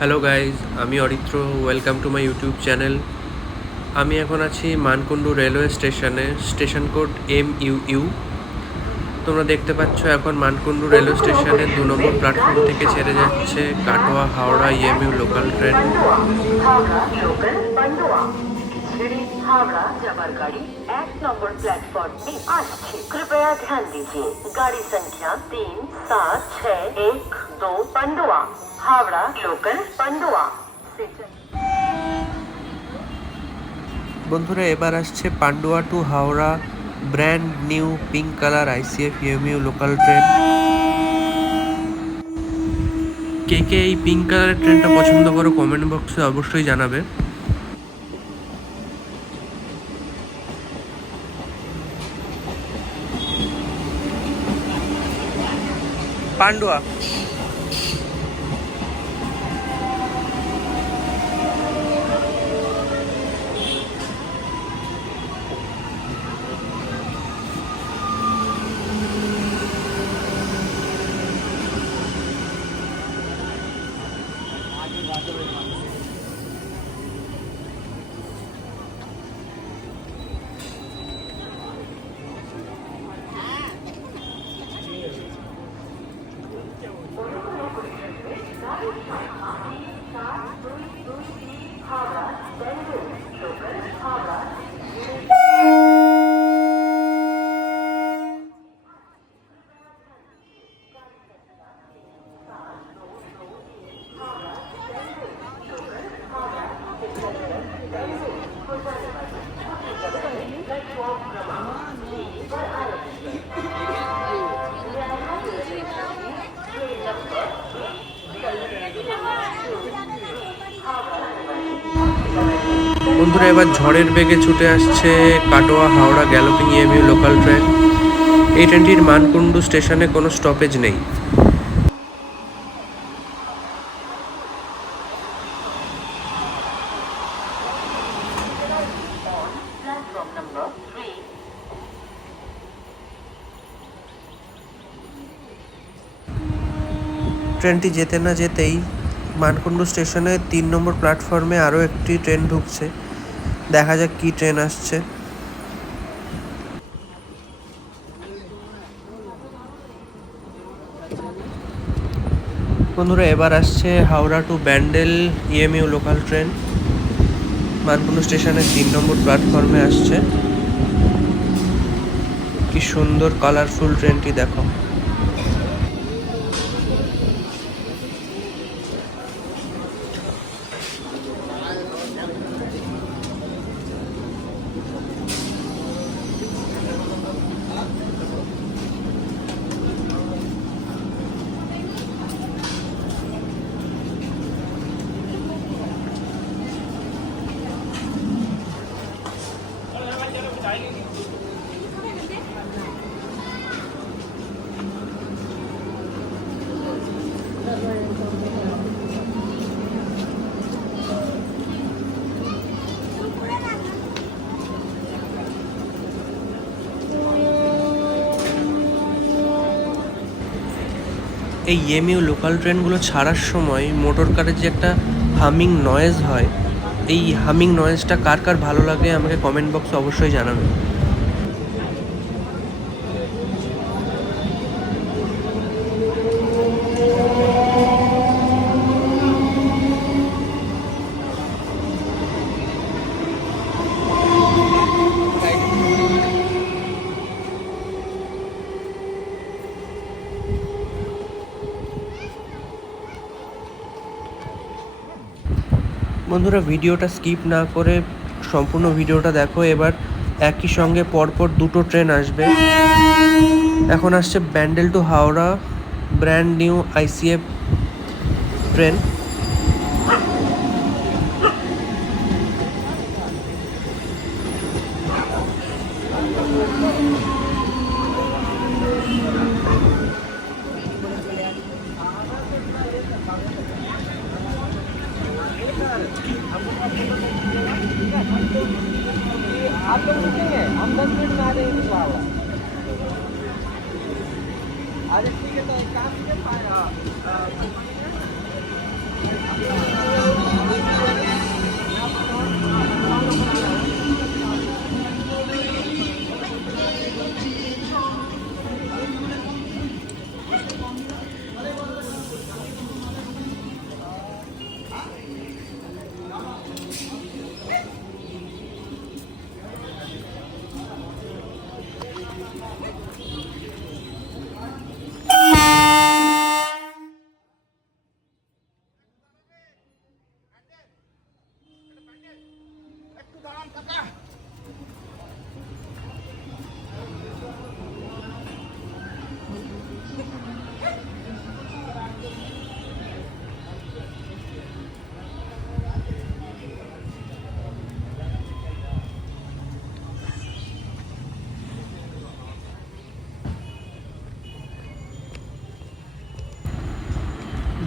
Hello guys, আমি Aritra. Welcome to my YouTube channel. আমি এখন আছি মানকুণ্ডু রেলওয়ে স্টেশনে, স্টেশন কোড MUU। তোমরা দেখতে পাচ্ছ এখন মানকুণ্ডু রেলওয়ে স্টেশনে 2 নম্বর প্ল্যাটফর্ম থেকে ছেড়ে যাচ্ছে Katwa Howrah EMU local train. Howrah local Pandua सीढ़ी हावड़ा जाবার गाड़ी 1 নম্বর प्लेटफॉर्म पे আসছে। कृपया ध्यान दीजिए गाड़ी संख्या 376112 पांडुआ हावड़ा लोकल पांडुआ। বন্ধুরা, এবার আসছে Pandua to Howrah brand new pink colour ICF EMU local train. কে কে এই পিঙ্ক কালারের ট্রেনটা পছন্দ করো কমেন্ট বক্সে অবশ্যই জানাবে। পান্ডুয়া বন্ধুরা, এবার ঝড়ের বেগে ছুটে আসছে Katwa Howrah galloping EMU local train. এই ট্রেনটির মানকুণ্ডু স্টেশনে কোনো স্টপেজ নেই। प्लेटफॉर्म नंबर 3 ট্রেনটি যেতে না যেতেই মানকুণ্ডু স্টেশনে 3 নম্বর প্ল্যাটফর্মে আরও একটি ট্রেন ঢুকছে। দেখা যাক কি ট্রেন আসছে। বন্ধুরা, এবার আসছে Howrah to Bandel EMU local train. Mankundu স্টেশনের 3 নম্বর প্ল্যাটফর্মে আসছে। কি সুন্দর কালারফুল ট্রেনটি দেখো। এই EMU লোকাল ট্রেনগুলো ছাড়ার সময় মোটর কারের যে একটা হামিং নয়েজ হয়, এই হামিং নয়েজটা কার কার ভালো লাগে আমাকে কমেন্ট বক্সে অবশ্যই জানাবে। বন্ধুরা, ভিডিওটা স্কিপ না করে সম্পূর্ণ ভিডিওটা দেখো। এবার একই সঙ্গে পরপর 2টো ট্রেন আসবে। এখন আসছে Bandel to Howrah brand new ICF train. आप लोग रुकेंगे, हम 10 मिनट में आ जाएंगे इंशाल्लाह। अरे ठीक है, तो एक काम कीजिए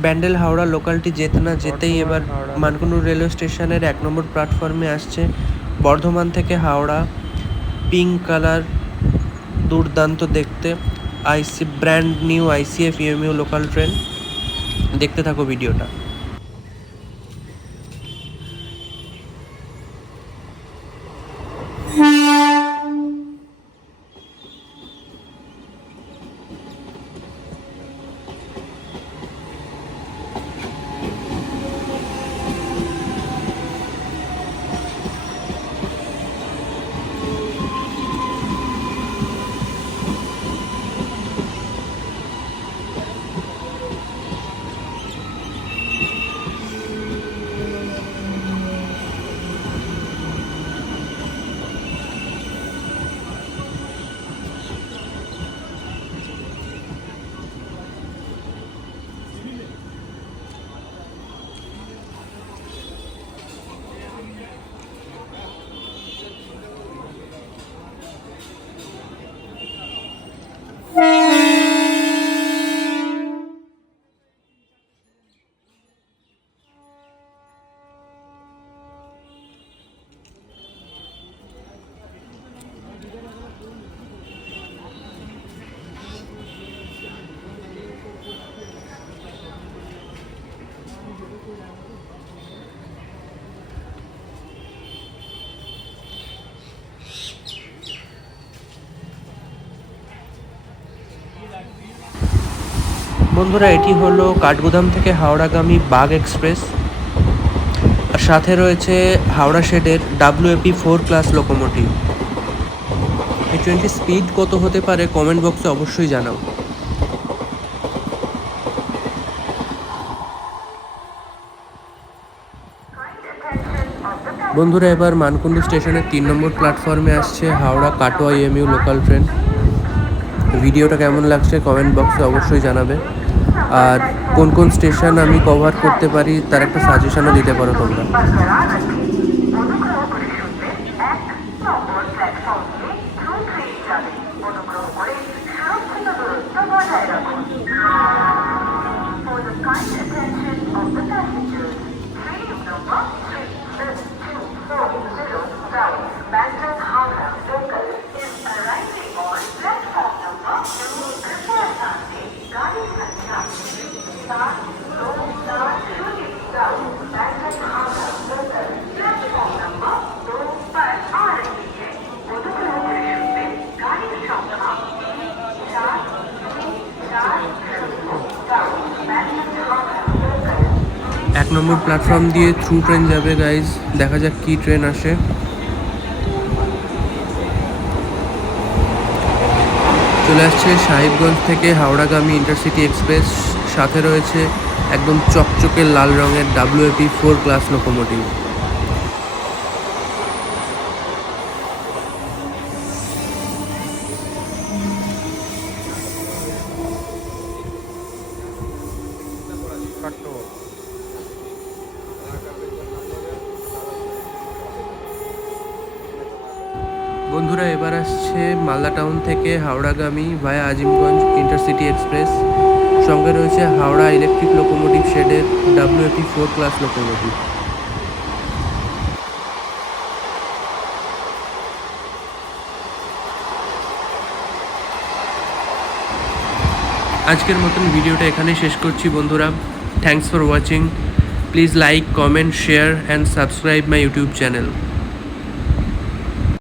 ব্যান্ডেল হাওড়া লোকালটি যেতে না যেতেই এবার মানকুণ্ডু রেলওয়ে স্টেশনের 1 নম্বর প্ল্যাটফর্মে আসছে বর্ধমান থেকে হাওড়া পিঙ্ক কালার দুর্দান্ত দেখতে brand new ICF EMU local train. দেখতে থাকো ভিডিওটা। বন্ধুরা, এটি হলো কাঠগোদাম থেকে হাওড়াগামী বাগ এক্সপ্রেস, আর সাথে রয়েছে হাওড়া শেডের WAP4 ক্লাস লোকোমোটিভ। এই ট্রেনটির স্পিড কত হতে পারে কমেন্ট বক্সে অবশ্যই জানাও। বন্ধুরা, এবার মানকুণ্ডু স্টেশনের 3 নম্বর প্ল্যাটফর্মে আসছে Howrah Katwa EMU local train. ভিডিওটা কেমন লাগছে কমেন্ট বক্সে অবশ্যই জানাবে, আর কোন কোন স্টেশন আমি কভার করতে পারি তার একটা সাজেশনও দিতে পারো তোমরা। এক নম্বর প্ল্যাটফর্ম দিয়ে থ্রু ট্রেন যাবে গাইজ, দেখা যাক কি ট্রেন আসে। চলে আসছে সাহিবগঞ্জ থেকে হাওড়াগামী ইন্টারসিটি এক্সপ্রেস, সাথে রয়েছে একদম চকচকে লাল রঙের WAP4 ক্লাস লোকোমোটিভ। বন্ধুরা, এবার আসছে মালদা টাউন থেকে হাওড়াগামী ভায়া আজিমগঞ্জ ইন্টারসিটি এক্সপ্রেস, সঙ্গে রয়েছে হাওড়া ইলেকট্রিক লোকোমোটিভ শেডের WAP4 ক্লাস লোকোমোটিভ। আজকের মতন ভিডিওটা এখানেই শেষ করছি বন্ধুরা। Thanks for watching. Please like, comment, share and subscribe my YouTube channel.